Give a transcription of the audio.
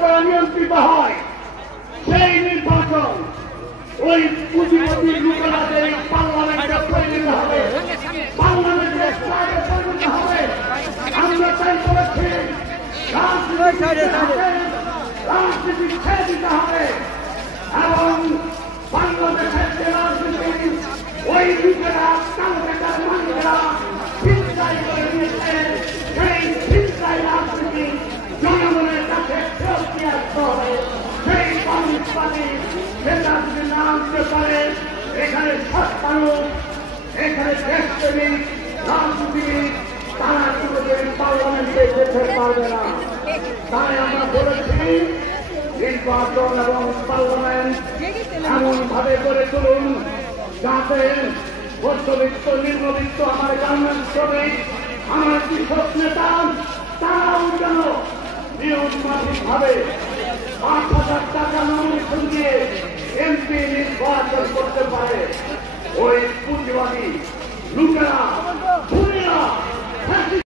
করা নিয়ন্ত্রিত হয় সেই নির্বাচন ওই পুঁজিপতির লোকেরাতে পার্লামেন্টে পরিণত হবে, পার্লামেন্টে পরিণত হবে। আমরা তাই বলেছি রাজনীতি ছেড়ে দিতে হবে এবং বাংলাদেশের যে রাজনীতি ওই লোকেরা কালকাটার মানুষেরা চিন্তাই করে নিয়েছে, সেই চিন্তাই রাজনীতি জনগণের কাছে ফেরত নিয়ে আসতে হবে। সেই কমিউনিস্ট পার্টি সেটা যদি না আনতে পারে, এখানে সব মানুষ, এখানে দেশপ্রেমিক রাজনীতিবিদ তারা কোনোদিন পার্লামেন্টে যেতে পারবে না। তাই আমরা বলেছি নির্বাচন এবং পার্লামেন্ট এমন ভাবে করে তুলুন যাতে মধ্যবিত্ত নিম্নবিত্ত আমার গার্মেন্টস শ্রমিক আমার কৃষক নেতা তারাও যেন নিয়মমাফিক ভাবে ৫,০০০ টাকা নমিনেশন দিয়ে এমপি নির্বাচন করতে পারে। ওই পুঁজিবাদী লোকেরা